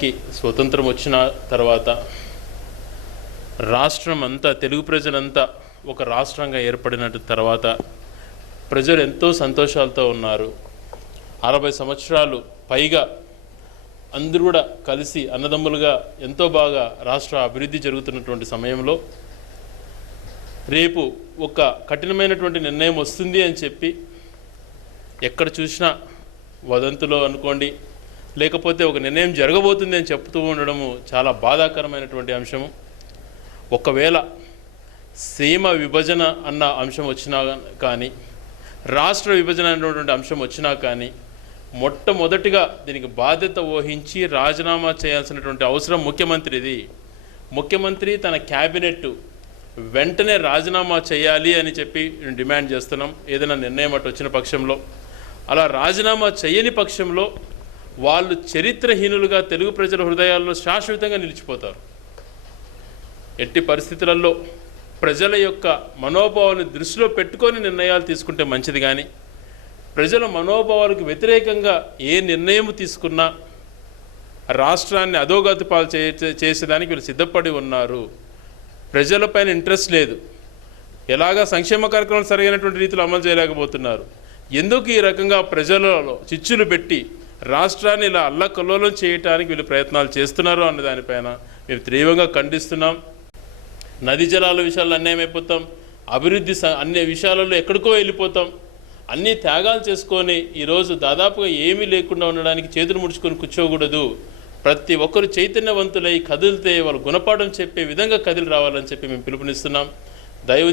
మనకి స్వతంత్రం వచ్చిన తర్వాత రాష్ట్రం అంతా తెలుగు ప్రజలంతా ఒక రాష్ట్రంగా ఏర్పడిన తర్వాత ప్రజలు ఎంతో సంతోషాలతో ఉన్నారు. అరవై సంవత్సరాలు పైగా అందరూ కూడా కలిసి అన్నదమ్ములుగా ఎంతో బాగా రాష్ట్ర అభివృద్ధి జరుగుతున్నటువంటి సమయంలో రేపు ఒక కఠినమైనటువంటి నిర్ణయం వస్తుంది అని చెప్పి ఎక్కడ చూసినా వదంతులో అనుకోండి లేకపోతే ఒక నిర్ణయం జరగబోతుంది అని చెప్తూ ఉండడము చాలా బాధాకరమైనటువంటి అంశము. ఒకవేళ సీమ విభజన అన్న అంశం వచ్చినా కానీ రాష్ట్ర విభజన అనేటువంటి అంశం వచ్చినా కానీ మొట్టమొదటిగా దీనికి బాధ్యత వహించి రాజీనామా చేయాల్సినటువంటి అవసరం ముఖ్యమంత్రిది. ముఖ్యమంత్రి తన క్యాబినెట్ వెంటనే రాజీనామా చేయాలి అని చెప్పి నేను డిమాండ్ చేస్తున్నాం. ఏదైనా నిర్ణయం అటు వచ్చిన పక్షంలో. అలా రాజీనామా చేయని పక్షంలో వాళ్ళు చరిత్రహీనులుగా తెలుగు ప్రజల హృదయాల్లో శాశ్వతంగా నిలిచిపోతారు. ఎట్టి పరిస్థితులలో ప్రజల యొక్క మనోభావాన్ని దృష్టిలో పెట్టుకొని నిర్ణయాలు తీసుకుంటే మంచిది కానీ ప్రజల మనోభావాలకు వ్యతిరేకంగా ఏ నిర్ణయం తీసుకున్నా రాష్ట్రాన్ని అధోగతి పాలు చే చేసేదానికి వీళ్ళు సిద్ధపడి ఉన్నారు. ప్రజలపైన ఇంట్రెస్ట్ లేదు. ఎలాగా సంక్షేమ కార్యక్రమాలు సరైనటువంటి రీతిలో అమలు చేయలేకపోతున్నారు. ఎందుకు ఈ రకంగా ప్రజలలో చిచ్చులు పెట్టి రాష్ట్రాన్ని ఇలా అల్లకల్లోలం చేయటానికి వీళ్ళు ప్రయత్నాలు చేస్తున్నారు అన్న దానిపైన మేము తీవ్రంగా ఖండిస్తున్నాం. నది జలాల విషయాల్లో అన్యాయం అయిపోతాం. అభివృద్ధి అన్ని విషయాలలో ఎక్కడికో వెళ్ళిపోతాం. అన్ని త్యాగాలు చేసుకొని ఈరోజు దాదాపుగా ఏమీ లేకుండా ఉండడానికి చేతులు ముడుచుకొని కూర్చోకూడదు. ప్రతి ఒక్కరు చైతన్యవంతులై కదిలితే వాళ్ళు గుణపాఠం చెప్పే విధంగా కదిలి రావాలని చెప్పి మేము పిలుపునిస్తున్నాం. దైవ